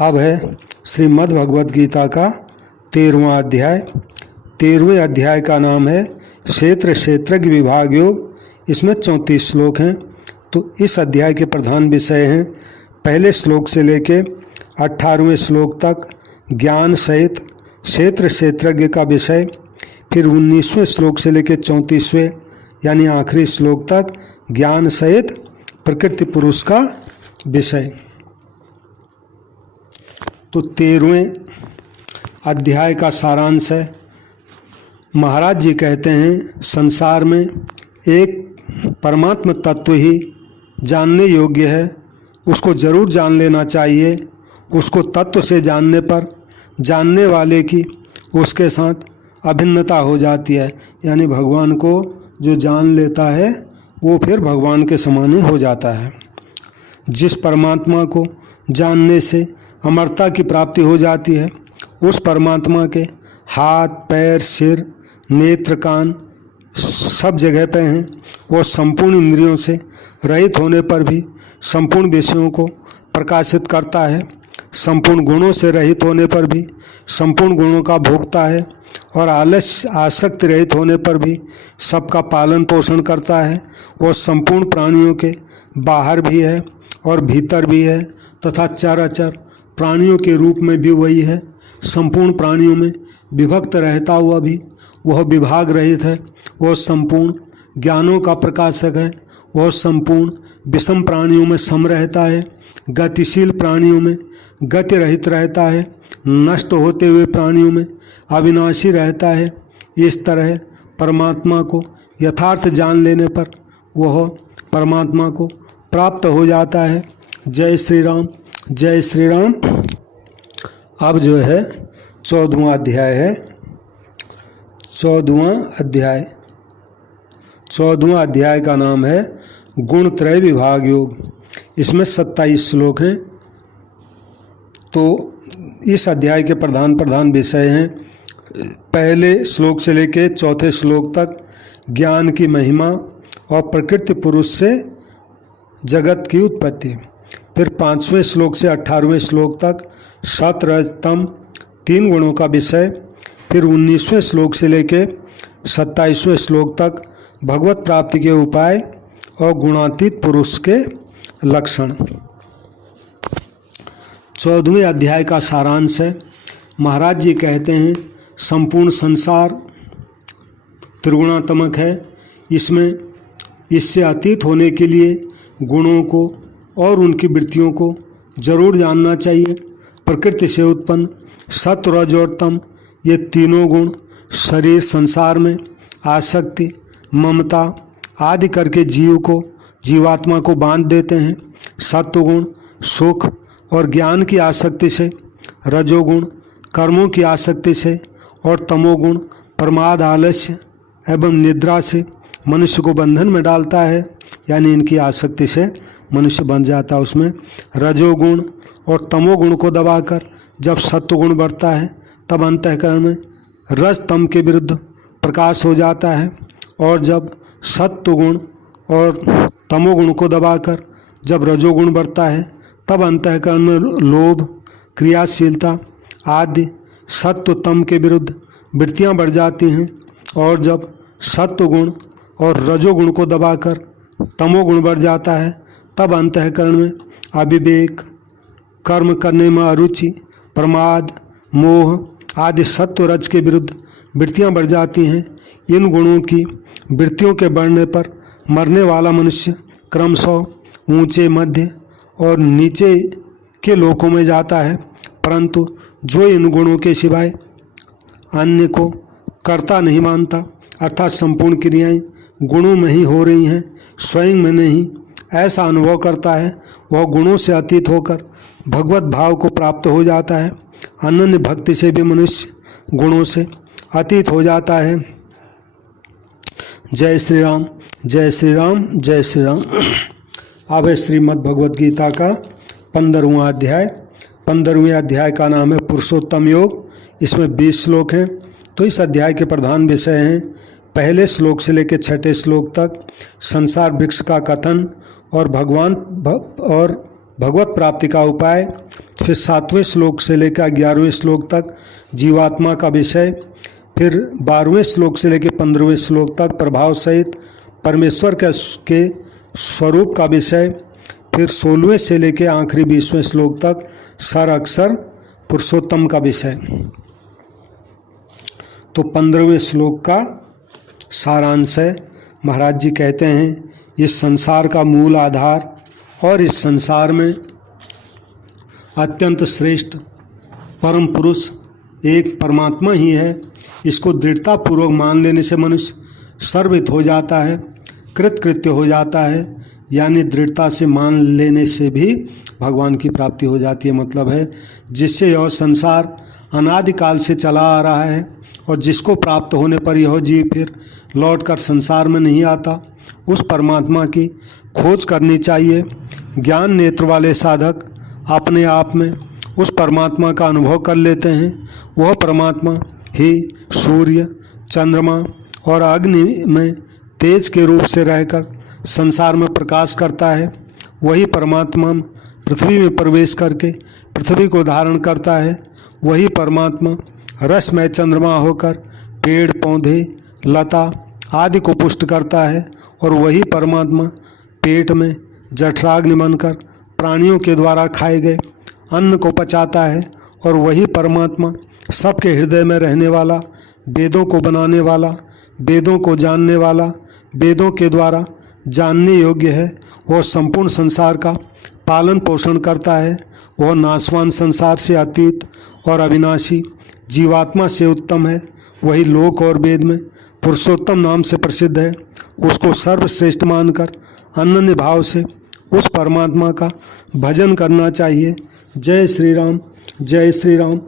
अब है श्रीमद् भगवद गीता का 13वां अध्याय। 13वें अध्याय का नाम है क्षेत्र क्षेत्रज्ञ विभाग योग। इसमें 34 श्लोक हैं। तो इस अध्याय के प्रधान विषय हैं पहले श्लोक से लेके 18वें श्लोक तक ज्ञान सहित क्षेत्र क्षेत्रज्ञ का विषय, फिर 19वें श्लोक से लेके 34वें यानी आखिरी श्लोक तक ज्ञान सहित प्रकृति पुरुष का विषय। तो 13वें अध्याय का सारांश है। महाराज जी कहते हैं संसार में एक परमात्म तत्व ही जानने योग्य है, उसको जरूर जान लेना चाहिए। उसको तत्व से जानने पर जानने वाले की उसके साथ अभिन्नता हो जाती है, यानी भगवान को जो जान लेता है वो फिर भगवान के समान ही हो जाता है। जिस परमात्मा को जानने से अमरता की प्राप्ति हो जाती है, उस परमात्मा के हाथ पैर सिर नेत्र कान सब जगह पे हैं। वो संपूर्ण इंद्रियों से रहित होने पर भी संपूर्ण विषयों को प्रकाशित करता है, संपूर्ण गुणों से रहित होने पर भी संपूर्ण गुणों का भोगता है, और आलस्य आसक्ति रहित होने पर भी सबका पालन पोषण करता है। वो संपूर्ण प्राणियों के बाहर भी है और भीतर भी है, तथा चराचर प्राणियों के रूप में भी वही है। संपूर्ण प्राणियों में विभक्त रहता हुआ भी वह विभाग रहित है। वह संपूर्ण ज्ञानों का प्रकाशक है। वह संपूर्ण विषम प्राणियों में सम रहता है, गतिशील प्राणियों में गति रहित रहता है, नष्ट होते हुए प्राणियों में अविनाशी रहता है। इस तरह परमात्मा को यथार्थ जान लेने पर वह परमात्मा को प्राप्त हो जाता है। जय श्री राम, जय श्री राम। अब जो है 14वां अध्याय है। 14वां अध्याय का नाम है गुणत्रय विभाग योग। इसमें 27 श्लोक हैं। तो इस अध्याय के प्रधान विषय हैं पहले श्लोक से लेके 4थे श्लोक तक ज्ञान की महिमा और प्रकृति पुरुष से जगत की उत्पत्ति, फिर 5वें श्लोक से 18वें श्लोक तक सत रज तम 3 गुणों का विषय, फिर 19वें श्लोक से लेके 27वें श्लोक तक भगवत प्राप्ति के उपाय और गुणातीत पुरुष के लक्षण। 14वें अध्याय का सारांश है। महाराज जी कहते हैं संपूर्ण संसार त्रिगुणात्मक है। इसमें इससे अतीत होने के लिए गुणों को और उनकी वृत्तियों को जरूर जानना चाहिए। प्रकृति से उत्पन्न सत रज और तम ये तीनों गुण शरीर संसार में आसक्ति ममता आदि करके जीवात्मा को बांध देते हैं। सत्वगुण सुख और ज्ञान की आसक्ति से, रजोगुण कर्मों की आसक्ति से, और तमोगुण प्रमाद आलस्य एवं निद्रा से मनुष्य को बंधन में डालता है, यानी इनकी आसक्ति से मनुष्य बन जाता है। उसमें रजोगुण और तमोगुण को दबाकर जब सत्वगुण बढ़ता है तब अंतःकरण में रज तम के विरुद्ध प्रकाश हो जाता है, और जब सत्वगुण और तमोगुण को दबाकर जब रजोगुण बढ़ता है तब अंतःकरण में लोभ क्रियाशीलता आदि सत्व तम के विरुद्ध वृत्तियाँ बढ़ जाती हैं, और जब सत्वगुण और रजोगुण को दबाकर तमोगुण बढ़ जाता है तब अंतःकरण में अविवेक कर्म करने में अरुचि प्रमाद मोह आदि सत्व रज के विरुद्ध वृत्तियाँ बढ़ जाती हैं। इन गुणों की वृत्तियों के बढ़ने पर मरने वाला मनुष्य क्रमशः ऊंचे मध्य और नीचे के लोकों में जाता है, परंतु जो इन गुणों के सिवाय अन्य को कर्ता नहीं मानता, अर्थात संपूर्ण क्रियाएं गुणों में ही हो रही हैं स्वयं में नहीं, ऐसा अनुभव करता है, वह गुणों से अतीत होकर भगवत भाव को प्राप्त हो जाता है। अनन्य भक्ति से भी मनुष्य गुणों से अतीत हो जाता है। जय श्री राम, जय श्री राम, जय श्री राम। अब है श्रीमद् भगवद गीता का 15वां अध्याय। 15वें अध्याय का नाम है पुरुषोत्तम योग। इसमें 20 श्लोक हैं। तो इस अध्याय के प्रधान विषय हैं पहले श्लोक से लेकर 6ठे श्लोक तक संसार वृक्ष का कथन और भगवत प्राप्ति का उपाय, फिर 7वें श्लोक से लेकर 11वें श्लोक तक जीवात्मा का विषय, फिर 12वें श्लोक से लेकर 15वें श्लोक तक प्रभाव सहित परमेश्वर के स्वरूप का विषय, फिर 16वें से लेकर आखिरी 20वें श्लोक तक सर अक्षर पुरुषोत्तम का विषय। तो 15वें श्लोक का सारांश है। महाराज जी कहते हैं इस संसार का मूल आधार और इस संसार में अत्यंत श्रेष्ठ परम पुरुष एक परमात्मा ही है। इसको दृढ़ता पूर्वक मान लेने से मनुष्य सर्वहित हो जाता है, कृतकृत्य हो जाता है, यानी दृढ़ता से मान लेने से भी भगवान की प्राप्ति हो जाती है। मतलब है जिससे यह संसार अनादिकाल से चला आ रहा है और जिसको प्राप्त होने पर यह जीव फिर लौटकर संसार में नहीं आता, उस परमात्मा की खोज करनी चाहिए। ज्ञान नेत्र वाले साधक अपने आप में उस परमात्मा का अनुभव कर लेते हैं। वह परमात्मा ही सूर्य, चंद्रमा और अग्नि में तेज के रूप से रहकर संसार में प्रकाश करता है। वही परमात्मा पृथ्वी में प्रवेश करके पृथ्वी को धारण करता है। वही परमात्मा रसमय चंद्रमा होकर पेड़ पौधे लता आदि को पुष्ट करता है और वही परमात्मा पेट में जठराग्नि बनकर प्राणियों के द्वारा खाए गए अन्न को पचाता है और वही परमात्मा सबके हृदय में रहने वाला, वेदों को बनाने वाला, वेदों को जानने वाला, वेदों के द्वारा जानने योग्य है। वह संपूर्ण संसार का पालन पोषण करता है। वह नाशवान संसार से अतीत और अविनाशी जीवात्मा से उत्तम है। वही लोक और वेद में पुरुषोत्तम नाम से प्रसिद्ध है। उसको सर्वश्रेष्ठ मानकर अनन्य भाव से उस परमात्मा का भजन करना चाहिए। जय श्री राम, जय श्री राम।